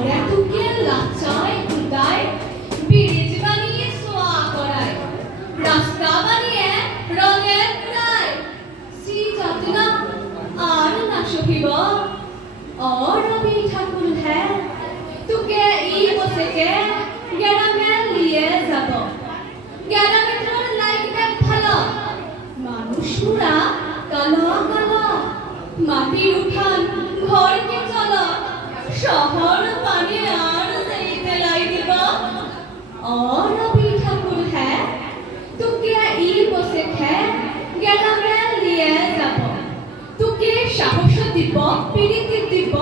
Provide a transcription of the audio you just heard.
ঘরে তুকে লাচায় কুদায় ব্রিজ বানিয়ে সোয়া করায় রাস্তা বানিয়ে রঙে কুড়ায় শ্রী যত্না আর না সহিব রবি ঠাকুর হ্যাঁ তুকে ই বসেকে গ্রামে নিয়ে যাব গ্রামে তোর লাইফটা ভালো মানুষরা কালো কালো মাটির উঠান ঘরকে চলো শহর পানি আর সেইতে লাই দিব রবি ঠাকুর হ্যাঁ তুকে ই বসে খে গ্রামে নিয়ে যাব তুকে সাহস দিব প্রীতি দিব